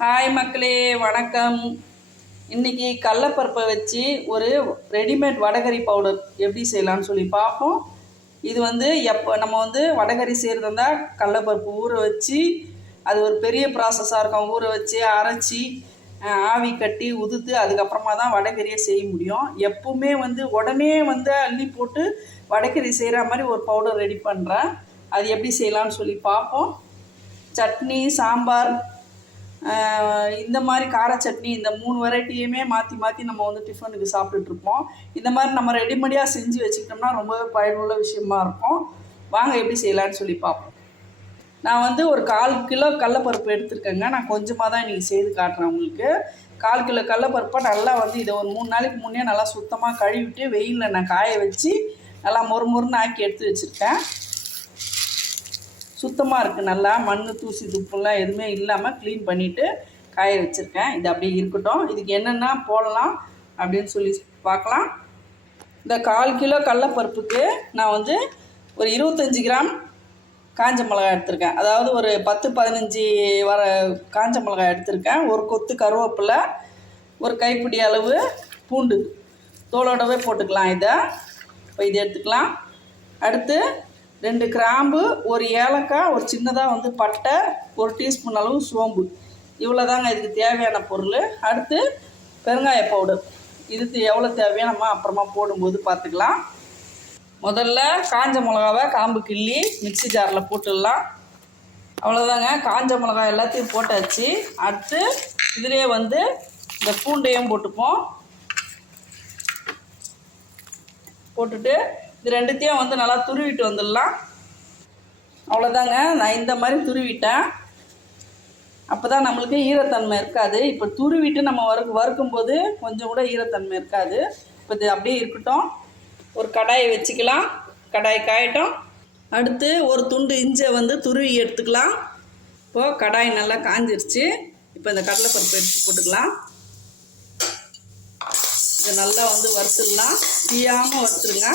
Hi மக்களே வணக்கம். இன்னைக்கு கடலப்பருப்பை வச்சு ஒரு ரெடிமேட் வடகரி பவுடர் எப்படி செய்யலாம்னு சொல்லி பார்ப்போம். இது வந்து எப்போ நம்ம வந்து வடகரி செய்கிறதா கடலப்பருப்பு ஊற வச்சு அது ஒரு பெரிய ப்ராசஸாக இருக்கும். ஊற வச்சு அரைச்சி ஆவி கட்டி உதுத்து அதுக்கப்புறமா தான் வடகரியை செய்ய முடியும். எப்பவுமே வந்து உடனே வந்து அள்ளி போட்டு வடகரி செய்கிற மாதிரி ஒரு பவுடர் ரெடி பண்ணுறேன் அது எப்படி செய்யலாம்னு சொல்லி பார்ப்போம். சட்னி சாம்பார் இந்த மாதிரி கார சட்னி இந்த மூணு வெரைட்டியுமே மாற்றி மாற்றி நம்ம வந்து டிஃபனுக்கு சாப்பிட்டுட்டு இருப்போம் இந்த மாதிரி நம்ம ரெடிமேடியாக செஞ்சு வச்சுக்கிட்டோம்னா ரொம்பவே பயனுள்ள விஷயமா இருக்கும். வாங்க எப்படி செய்யலான்னு சொல்லி பார்ப்போம். நான் வந்து ஒரு கால் கிலோ கடலப்பருப்பு எடுத்திருக்கேங்க. நான் கொஞ்சமாக தான் இன்றைக்கி செய்து காட்டுறேன் உங்களுக்கு. கால் கிலோ கடலப்பருப்பை நல்லா வந்து இதை ஒரு மூணு நாளைக்கு முன்னே நல்லா சுத்தமாக கழுவிட்டு வெயிலில் நான் காய வச்சு நல்லா மொறு மொறுன்னு ஆக்கி எடுத்து வச்சுருக்கேன். சுத்தமாக இருக்குது நல்லா மண் தூசி துப்புலாம் எதுவுமே இல்லாமல் க்ளீன் பண்ணிவிட்டு காய வச்சுருக்கேன். இது அப்படியே இருக்கட்டும். இதுக்கு என்னென்ன போடலாம் அப்படின்னு சொல்லி பார்க்கலாம். இந்த கால் கிலோ கடலப்பருப்புக்கு நான் வந்து ஒரு இருபத்தஞ்சி கிராம் காஞ்ச மிளகாய் எடுத்திருக்கேன். அதாவது ஒரு பத்து பதினஞ்சு வர காஞ்ச மிளகாய் எடுத்திருக்கேன். ஒரு கொத்து கருவேப்பிலை ஒரு கைப்பிடி அளவு பூண்டு. தோலோடவே போட்டுக்கலாம் இதை. இப்போ இதை எடுத்துக்கலாம். அடுத்து ரெண்டு கிராம்பு ஒரு ஏலக்காய் ஒரு சின்னதாக வந்து பட்டை ஒரு டீஸ்பூன் அளவு சோம்பு. இவ்வளோ தாங்க இதுக்கு தேவையான பொருள். அடுத்து பெருங்காய பவுடர் இதுக்கு எவ்வளோ தேவையோ நம்ம அப்புறமா போடும்போது பார்த்துக்கலாம். முதல்ல காஞ்ச மிளகாவை காம்பு கிள்ளி மிக்ஸி ஜாரில் போட்டுடலாம். அவ்வளோதாங்க காஞ்ச மிளகாய் எல்லாத்தையும் போட்டாச்சு. அடுத்து இதுலேயே வந்து இந்த பூண்டையும் போட்டுப்போம். போட்டுட்டு இது ரெண்டுத்தையும் வந்து நல்லா துருவிட்டு வந்துடலாம். அவ்வளோதாங்க நான் இந்த மாதிரி துருவிட்டேன். அப்போ தான் நம்மளுக்கு ஈரத்தன்மை இருக்காது. இப்போ துருவிட்டு நம்ம வறுக்கு வறுக்கும்போது கொஞ்சம் கூட ஈரத்தன்மை இருக்காது. இப்போ இது அப்படியே இருக்கட்டும். ஒரு கடாயை வச்சுக்கலாம். கடாய் காயட்டும். அடுத்து ஒரு துண்டு இஞ்சை வந்து துருவி எடுத்துக்கலாம். இப்போது கடாய் நல்லா காஞ்சிருச்சு. இப்போ இந்த கடலைப்பருப்பு எடுத்து போட்டுக்கலாம். இதை நல்லா வந்து வறுத்துடலாம். தீயாமல் வறுத்துருங்க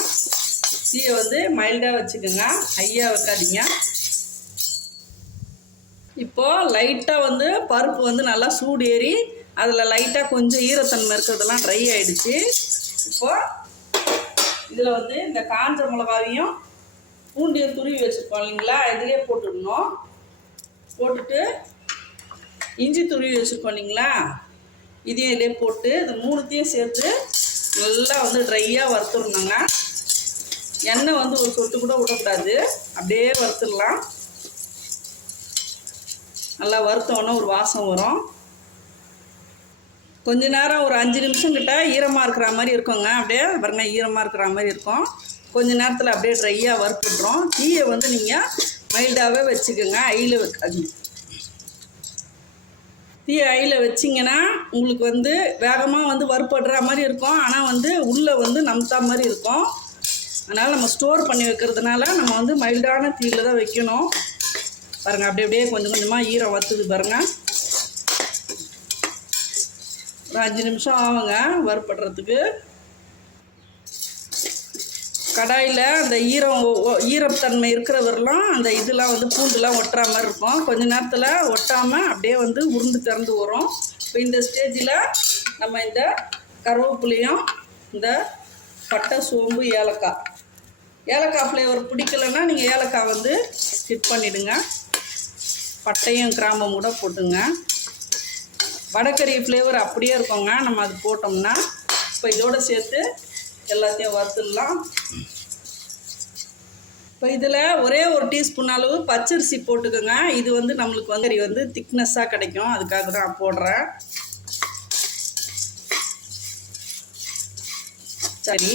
தீயை வந்து மைல்டாக வச்சுக்கோங்க. ஹையாக வைக்காதீங்க. இப்போது லைட்டாக வந்து பருப்பு வந்து நல்லா சூடு ஏறி அதில் லைட்டாக கொஞ்சம் ஈரத்தன்மை இருக்கிறதெல்லாம் ட்ரை ஆகிடுச்சு இப்போது இதில் வந்து இந்த காஞ்ச மிளகாவையும் பூண்டையும் துருவி வச்சுருக்கோம் இல்லைங்களா? இதிலே போட்டுடணும். போட்டுட்டு இஞ்சி துருவி வச்சுருக்கோம் இல்லைங்களா? இதையும் இதிலே போட்டு இந்த மூணுத்தையும் சேர்த்து நல்லா வந்து ட்ரையாக வறுத்துடணுங்க. எண்ணெய் வந்து ஒரு சொட்டு கூட விடக்கூடாது அப்படியே வறுத்துடலாம். நல்லா வறுத்தோன்னே ஒரு வாசம் வரும். கொஞ்ச நேரம் ஒரு அஞ்சு நிமிஷம் கிட்ட ஈரமாக இருக்கிற மாதிரி இருக்குங்க. அப்படியே பாருங்க ஈரமாக இருக்கிற மாதிரி இருக்கும். கொஞ்ச நேரத்தில் அப்படியே ட்ரையாக வறுத்துடுறோம். தீயை வந்து நீங்கள் மைல்டாகவே வச்சுக்கோங்க. ஐயில் வைக்காதீங்க தீ ஐயில் வச்சிங்கன்னா உங்களுக்கு வந்து வேகமாக வந்து வறுப்படுற மாதிரி இருக்கும். ஆனால் வந்து உள்ளே வந்து நம்த்தா மாதிரி இருக்கும். அதனால் நம்ம ஸ்டோர் பண்ணி வைக்கிறதுனால நம்ம வந்து மைல்டான தீயில் தான் வைக்கணும். பாருங்கள் அப்படி அப்படியே கொஞ்சம் கொஞ்சமாக ஈரம் வத்துது பாருங்கள் ஒரு அஞ்சு நிமிஷம் ஆகுங்க வறுப்படுறதுக்கு கடாயில் அந்த ஈரம் ஈரத்தன்மை இருக்கிறவரெலாம் அந்த இதெல்லாம் வந்து பூண்டுலாம் ஒட்டுற மாதிரி இருக்கும். கொஞ்ச நேரத்தில் ஒட்டாமல் அப்படியே வந்து உருண்டு திறந்து வரும். இப்போ இந்த ஸ்டேஜில் நம்ம இந்த கருவேப்பிலையும் இந்த பட்டை சோம்பு ஏலக்காய் ஏலக்காய் ஃப்ளேவர் பிடிக்கலன்னா நீங்கள் ஏலக்காய் வந்து ஸ்கிப் பண்ணிவிடுங்க பட்டையும் கிராம்பும் கூட போட்டுங்க. வடக்கறி ஃப்ளேவர் அப்படியே இருக்குங்க. நம்ம அது போட்டோம்னா இப்போ இதோடு சேர்த்து எல்லாத்தையும் வறுத்துடலாம். இப்போ இதில் ஒரே ஒரு டீஸ்பூன் அளவு பச்சரிசி போட்டுக்கோங்க. இது வந்து நம்மளுக்கு வந்து கறி வந்து திக்னஸ்ஸாக கிடைக்கும். அதுக்காக தான் போடுறேன். சரி.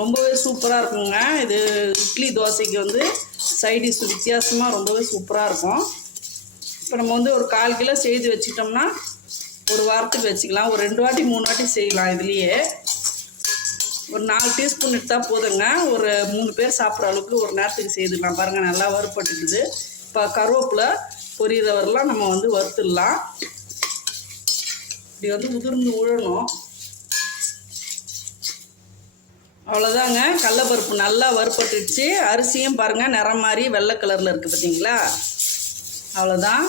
ரொம்பவே சூப்பராக இருக்குங்க. இது இட்லி தோசைக்கு வந்து சைடிஷ் வித்தியாசமாக ரொம்பவே சூப்பராக இருக்கும். இப்போ நம்ம வந்து ஒரு கால் கிலோ செய்து வச்சுக்கிட்டோம்னா ஒரு வாரத்துக்கு வச்சுக்கலாம். ஒரு ரெண்டு வாட்டி மூணு வாட்டி செய்யலாம் இதுலேயே. ஒரு நாலு டீஸ்பூன் எடுத்தால் போதுங்க. ஒரு மூணு பேர் சாப்பிட்ற அளவுக்கு ஒரு நேரத்துக்கு செய்துக்கலாம். பாருங்கள் நல்லா வறுப்பட்டுக்குது இப்போ கருவேப்பிலை பொரியிற வரலாம். நம்ம வந்து வறுத்துடலாம். இப்படி வந்து உதிர்ந்து உழணும் அவ்வளோதாங்க கடலப்பருப்பு நல்லா வறுப்பட்டுச்சு அரிசியும் பாருங்கள் நிறம் மாதிரி வெள்ளை கலரில் இருக்குது பார்த்தீங்களா அவ்வளோதான்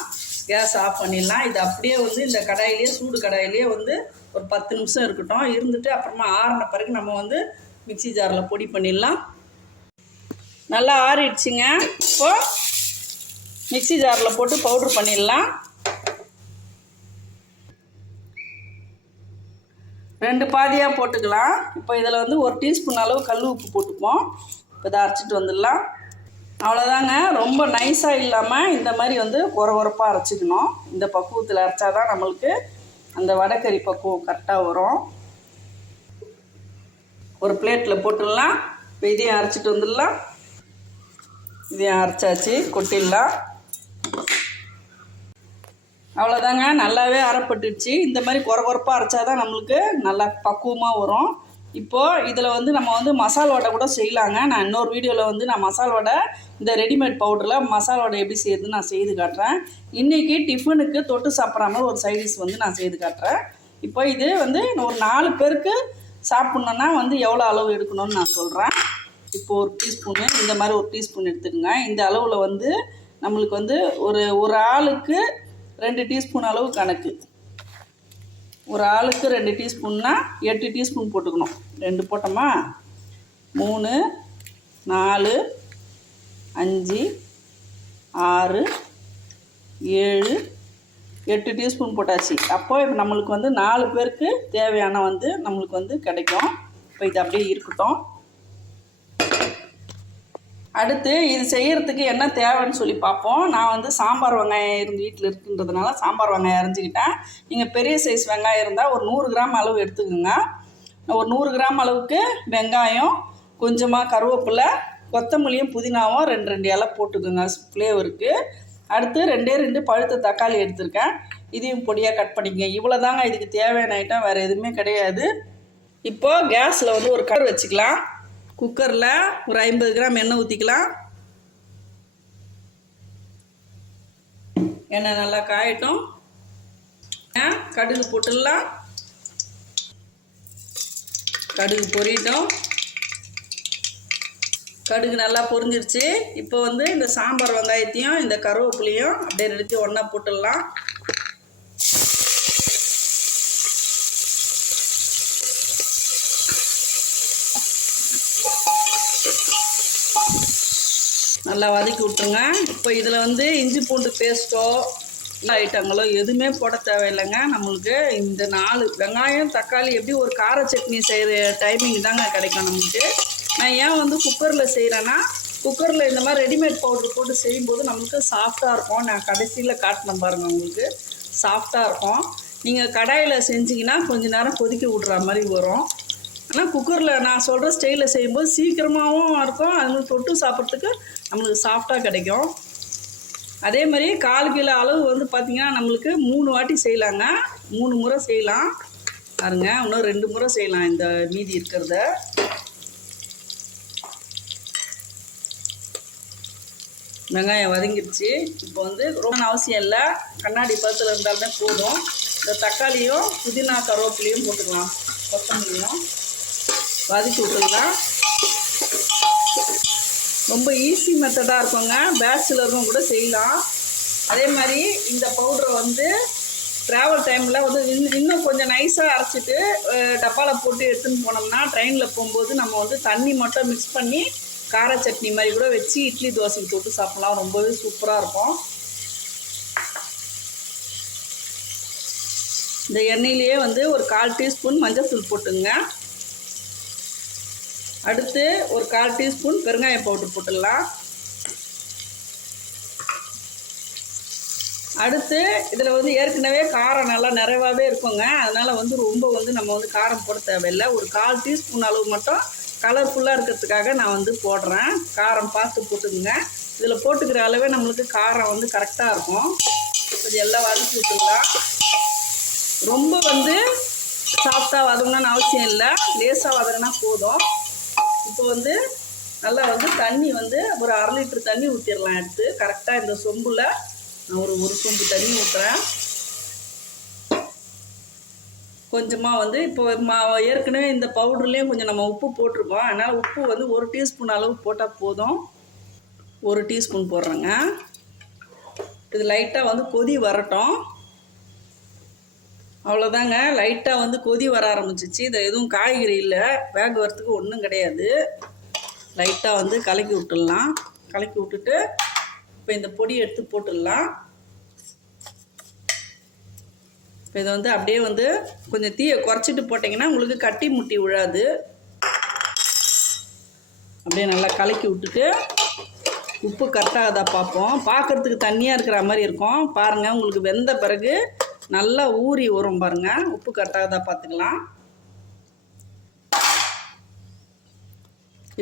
கேஸ் ஆஃப் பண்ணிடலாம். இது அப்படியே வந்து இந்த கடாயிலேயே சூடு கடாயிலேயே வந்து ஒரு பத்து நிமிஷம் இருக்கட்டும். இருந்துட்டு அப்புறமா ஆறின பிறகு நம்ம வந்து மிக்சி ஜாரில் பொடி பண்ணிடலாம். நல்லா ஆறிடுச்சுங்க. இப்போது மிக்ஸி ஜாரில் போட்டு பவுட்ரு பண்ணிடலாம். ரெண்டு பாதியாக போட்டுக்கலாம். இப்போ இதில் வந்து ஒரு டீஸ்பூன் அளவு கல் உப்பு போட்டுப்போம் இப்போ இதை அரைச்சிட்டு வந்துடலாம். அவ்வளோதாங்க. ரொம்ப நைஸாக இல்லாமல் இந்த மாதிரி வந்து உர உரப்பாக அரைச்சிக்கணும். இந்த பக்குவத்தில் அரைச்சா தான் நம்மளுக்கு அந்த வடக்கறி பக்குவம் கரெக்டாக வரும். ஒரு பிளேட்டில் போட்டுடலாம். இப்போ இதையும் அரைச்சிட்டு வந்துடலாம். இதையும் அரைச்சாச்சு. கொட்டிடலாம். அவ்வளோதாங்க நல்லாவே அரைப்பட்டுடுச்சு இந்த மாதிரி குறை குறைப்பாக அரைச்சா தான் நம்மளுக்கு நல்லா பக்குவமாக வரும். இப்போது இதில் வந்து நம்ம வந்து மசால் வடை கூட செய்யலாங்க. நான் இன்னொரு வீடியோவில் வந்து நான் மசால் வடை இந்த ரெடிமேட் பவுடரில் மசால் வடை எப்படி செய்யுதுன்னு நான் செய்து காட்டுறேன். இன்றைக்கி டிஃபனுக்கு தொட்டு சாப்பிட்ற மாதிரி ஒரு சைடிஷ் வந்து நான் செய்து காட்டுறேன். இப்போ இது வந்து ஒரு நாலு பேருக்கு சாப்பிட்ணுன்னா வந்து எவ்வளோ அளவு எடுக்கணும்னு நான் சொல்கிறேன் இப்போது ஒரு டீஸ்பூனு இந்த மாதிரி ஒரு டீஸ்பூன் எடுத்துக்கோங்க. இந்த அளவில் வந்து நம்மளுக்கு வந்து ஒரு ஒரு ஆளுக்கு ரெண்டு டீஸ்பூன் அளவு கணக்கு. ஒரு ஆளுக்கு ரெண்டு டீஸ்பூன்னா எட்டு டீஸ்பூன் போட்டுக்கணும். ரெண்டு போட்டோமா? மூணு நாலு அஞ்சு ஆறு ஏழு எட்டு டீஸ்பூன் போட்டாச்சு. அப்போ இப்போ நம்மளுக்கு வந்து நாலு பேருக்கு தேவையான வந்து நம்மளுக்கு வந்து கிடைக்கும். இப்போ இது அப்படியே இருக்கட்டும். அடுத்து இது செய்கிறதுக்கு என்ன தேவைன்னு சொல்லி பார்ப்போம். நான் வந்து சாம்பார் வெங்காயம் இருந்து வீட்டில் இருக்குன்றதுனால சாம்பார் வெங்காயம் அரைஞ்சிக்கிட்டேன். நீங்கள் பெரிய சைஸ் வெங்காயம் இருந்தால் ஒரு நூறு கிராம் அளவு எடுத்துக்கோங்க. ஒரு நூறு கிராம் அளவுக்கு வெங்காயம் கொஞ்சமாக கருவேப்பிலை கொத்தமல்லியும் புதினாவும் ரெண்டு ரெண்டு இலை போட்டுக்கோங்க ஃப்ளேவருக்கு அடுத்து ரெண்டே ரெண்டு பழுத்த தக்காளி எடுத்திருக்கேன். இதையும் பொடியாக கட் பண்ணிக்கங்க. இவ்வளோ தாங்க இதுக்கு தேவையான ஐட்டம் வேறு எதுவுமே கிடையாது. இப்போது கேஸில் வந்து ஒரு கர் வச்சுக்கலாம். குக்கரில் ஒரு ஐம்பது கிராம் எண்ணெய் ஊற்றிக்கலாம் எண்ணெய் நல்லா காயட்டும். கடுகு போட்டுடலாம். கடுகு பொரியட்டும். கடுகு நல்லா பொரிஞ்சிருச்சு. இப்போ வந்து இந்த சாம்பார் வெங்காயத்தையும் இந்த கருவேப்பிலையும் அப்படியே எடுத்து ஒன்றா போட்டுடலாம். நல்லா வதக்கி விட்ருங்க இப்போ இதில் வந்து இஞ்சி பூண்டு பேஸ்ட்டோ ஐட்டங்களோ எதுவுமே போட தேவையில்லைங்க. நம்மளுக்கு இந்த நாலு வெங்காயம் தக்காளி எப்படி ஒரு கார சட்னி செய்கிற டைமிங் தாங்க கிடைக்கும் நம்மளுக்கு. நான் ஏன் வந்து குக்கரில் செய்கிறேன்னா குக்கரில் இந்த மாதிரி ரெடிமேட் பவுடர் போட்டு செய்யும்போது நம்மளுக்கு சாஃப்டாக இருக்கும். நான் கடைசியில் காட்டினேன் பாருங்கள் உங்களுக்கு. சாஃப்டாக இருக்கும். நீங்கள் கடாயில் செஞ்சிங்கன்னா கொஞ்ச நேரம் கொதிக்க விட்ற மாதிரி வரும். ஆனால் குக்கரில் நான் சொல்கிற ஸ்டைலில் செய்யும்போது சீக்கிரமாகவும் இருக்கும். அது தொட்டு சாப்பிட்றதுக்கு நம்மளுக்கு சாஃப்டாக கிடைக்கும். அதே மாதிரி கால் கிலோ அளவு வந்து பார்த்திங்கன்னா நம்மளுக்கு மூணு வாட்டி செய்யலாங்க. மூணு முறை செய்யலாம். பாருங்க இன்னும் ரெண்டு முறை செய்யலாம் இந்த மீதி இருக்கிறத. வெங்காயம் வதங்கிடுச்சு இப்போ வந்து ரொம்ப அவசியம் இல்லை. கண்ணாடி பழத்தில் இருந்தாலுமே போதும். இந்த தக்காளியும் புதினா கருவேப்பிலையும் போட்டுக்கலாம். கொத்தமல்லியும் வதக்கி விட்டுடலாம். ரொம்ப ஈஸி மெத்தடாக இருக்குங்க. பேச்சுலரும் கூட செய்யலாம். அதே மாதிரி இந்த பவுடரை வந்து ட்ராவல் டைமில் வந்து இன்னும் இன்னும் கொஞ்சம் நைஸாக அரைச்சிட்டு டப்பாவில் போட்டு எடுத்துன்னு போனோம்னா ட்ரெயினில் போகும்போது நம்ம வந்து தண்ணி மட்டும் மிக்ஸ் பண்ணி கார சட்னி மாதிரி கூட வச்சு இட்லி தோசைக்கு தொட்டு சாப்பிட்லாம். ரொம்பவே சூப்பராக இருக்கும். இந்த எண்ணெயிலேயே வந்து ஒரு கால் டீஸ்பூன் மஞ்சள் தூள் போட்டுங்க. அடுத்து ஒரு கால் டீஸ்பூன் பெருங்காயம் பவுடர் போட்டுடலாம். அடுத்து இதில் வந்து ஏற்கனவே காரம் நல்லா நிறைவாகவே இருக்குங்க. அதனால் வந்து ரொம்ப வந்து நம்ம வந்து காரம் போட தேவையில்லை. ஒரு கால் டீஸ்பூன் அளவு மட்டும் கலர்ஃபுல்லாக இருக்கிறதுக்காக நான் வந்து போடுறேன். காரம் பார்த்து போட்டுக்குங்க. இதில் போட்டுக்கிற அளவே நம்மளுக்கு காரம் வந்து கரெக்டாக இருக்கும். இது எல்லாம் வதக்கி விட்டுக்கலாம். ரொம்ப வந்து சாஃப்டாக வதங்கணும்னு அவசியம் இல்லை. லேசாக வதங்கினா போதும். இப்போ வந்து நல்லா வந்து தண்ணி வந்து ஒரு அரை லிட்டர் தண்ணி ஊற்றிடலாம் எடுத்து. கரெக்டாக இந்த சொம்பில் நான் ஒரு ஒரு சொம்பு தண்ணி ஊற்றுறேன் கொஞ்சமாக வந்து இப்போ மா ஏற்கனவே இந்த பவுடர்லேயும் கொஞ்சம் நம்ம உப்பு போட்டிருக்கோம். அதனால் உப்பு வந்து ஒரு டீஸ்பூன் அளவு போட்டால் போதும். ஒரு டீஸ்பூன் போடுறேங்க. இது லைட்டாக வந்து கொதி வரட்டும். அவ்வளோதாங்க லைட்டாக வந்து கொதி வர ஆரம்பிச்சிச்சு. இது எதுவும் காய்கறி இல்லை. வேக வரத்துக்கு ஒன்றும் கிடையாது. லைட்டாக வந்து கலக்கி விட்டுடலாம். கலக்கி விட்டுட்டு இப்போ இந்த பொடி எடுத்து போட்டுடலாம். இப்போ இதை வந்து அப்படியே வந்து கொஞ்சம் தீயை குறைச்சிட்டு போட்டிங்கன்னா உங்களுக்கு கட்டி முட்டி விழாது. அப்படியே நல்லா கலக்கி விட்டுட்டு உப்பு கரெக்டாக பார்ப்போம். பார்க்குறதுக்கு தண்ணியாக இருக்கிற மாதிரி இருக்கும். பாருங்கள் உங்களுக்கு வெந்த பிறகு நல்லா ஊறி ஊறும் பாருங்கள் உப்பு கரெக்டாக பார்த்துக்கலாம்.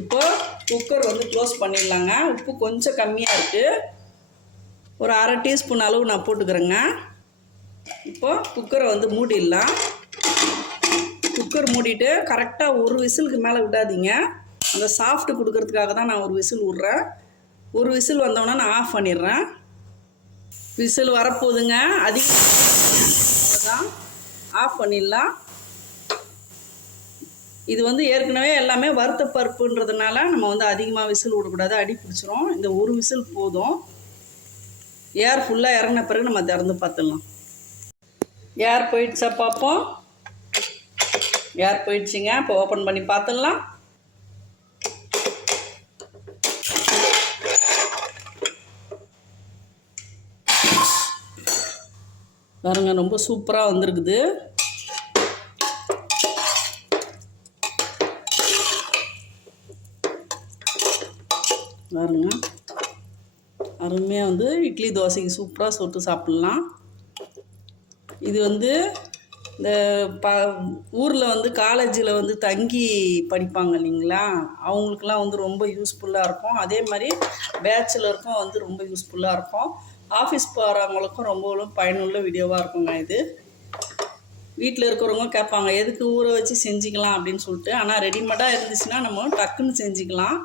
இப்போ குக்கர் வந்து க்ளோஸ் பண்ணிடலாங்க. உப்பு கொஞ்சம் கம்மியாக இருக்குது ஒரு அரை டீஸ்பூன் அளவு நான் போட்டுக்கிறேங்க. இப்போ குக்கரை வந்து மூடிடலாம். குக்கர் மூடிட்டு கரெக்டாக ஒரு விசிலுக்கு மேலே விடாதீங்க. அந்த சாஃப்ட் கொடுக்கறதுக்காக தான் நான் ஒரு விசில் விட்றேன் ஒரு விசில் வந்தோடனே நான் ஆஃப் பண்ணிடுறேன். விசில் வரப்போகுதுங்க. அதிகம் தான். ஆஃப் பண்ணிடலாம். இது வந்து ஏற்கனவே எல்லாமே வறுத்த பருப்புன்றதுனால நம்ம வந்து அதிகமாக விசில் விடக்கூடாது. அடி பிடிச்சிரும். இந்த ஒரு விசில் போதும். ஏர் ஃபுல்லாக இறங்கின பிறகு நம்ம திறந்து பார்த்துடலாம். ஏர் போயிடுச்சா பார்ப்போம். ஏர் போயிடுச்சுங்க. இப்போ ஓப்பன் பண்ணி பார்த்துடலாம். பாருங்க ரொம்ப சூப்பராக வந்திருக்குது. பாருங்க. அருமையாக வந்து இட்லி தோசைக்கு சூப்பராக சுட்டு சாப்பிட்லாம். இது வந்து இந்த ப ஊரில் வந்து காலேஜில் வந்து தங்கி படிப்பாங்க இல்லைங்களா? அவங்களுக்குலாம் வந்து ரொம்ப யூஸ்ஃபுல்லாக இருக்கும். அதே மாதிரி பேச்சுலருக்கும் வந்து ரொம்ப யூஸ்ஃபுல்லாக இருக்கும். ஆஃபீஸ் போகிறவங்களுக்கும் ரொம்பவும் பயனுள்ள வீடியோவாக இருக்குங்க இது. வீட்டில் இருக்கிறவங்க கேட்பாங்க எதுக்கு ஊற வச்சு செஞ்சுக்கலாம்? அப்படின்னு சொல்லிட்டு. ஆனால் ரெடிமேடாக இருந்துச்சுன்னா நம்ம டக்குன்னு செஞ்சுக்கலாம்.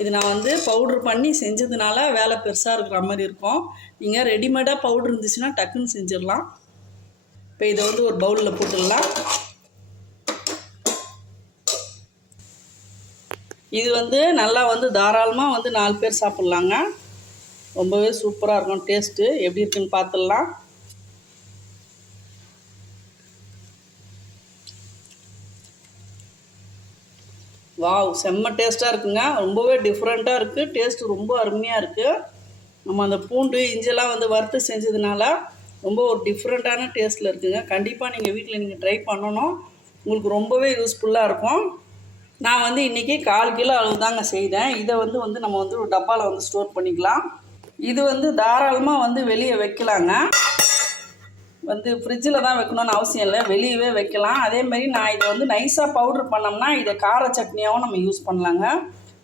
இது நான் வந்து பவுட்ரு பண்ணி செஞ்சதுனால வேலை பெருசாக இருக்கிற மாதிரி இருக்கும். நீங்கள் ரெடிமேடாக பவுட்ரு இருந்துச்சுன்னா டக்குன்னு செஞ்சிடலாம். இப்போ இதை வந்து ஒரு பவுலில் போட்டுடலாம். இது வந்து நல்லா வந்து தாராளமாக வந்து நாலு பேர் சாப்பிட்லாங்க. ரொம்பவே சூப்பராக இருக்கும். டேஸ்ட்டு எப்படி இருக்குன்னு பார்த்துடலாம் வாவ் செம்ம டேஸ்ட்டாக இருக்குங்க. ரொம்பவே டிஃப்ரெண்ட்டாக இருக்குது டேஸ்ட்டு ரொம்ப அருமையாக இருக்குது நம்ம அந்த பூண்டு இஞ்செல்லாம் வந்து வறுத்து செஞ்சதுனால ரொம்ப ஒரு டிஃப்ரெண்ட்டான டேஸ்ட்டில் இருக்குதுங்க கண்டிப்பாக நீங்கள் வீட்டில் நீங்கள் ட்ரை பண்ணணும். உங்களுக்கு ரொம்பவே யூஸ்ஃபுல்லாக இருக்கும். நான் வந்து இன்றைக்கி கால் கிலோ அளவு தாங்க செய்தேன். இதை வந்து வந்து நம்ம வந்து ஒரு டப்பாவில் வந்து ஸ்டோர் பண்ணிக்கலாம். இது வந்து தாராளமாக வந்து வெளியே வைக்கலாங்க. வந்து ஃப்ரிட்ஜில் தான் வைக்கணும்னு அவசியம் இல்லை. வெளியவே வைக்கலாம். அதேமாரி நான் இதை வந்து நைஸாக பவுட்ரு பண்ணோம்னா இதை கார சட்னியாகவும் நம்ம யூஸ் பண்ணலாங்க.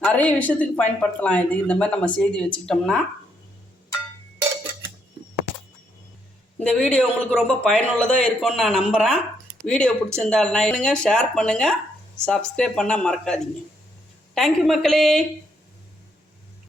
நிறைய விஷயத்துக்கு பயன்படுத்தலாம் இது. இந்த மாதிரி நம்ம செய்தி வச்சுக்கிட்டோம்னா. இந்த வீடியோ உங்களுக்கு ரொம்ப பயனுள்ளதாக இருக்கும்னு நான் நம்புகிறேன் வீடியோ பிடிச்சிருந்தா லைனுங்க ஷேர் பண்ணுங்கள் சப்ஸ்கிரைப் பண்ண மறக்காதீங்க. தேங்க்யூ மக்களே.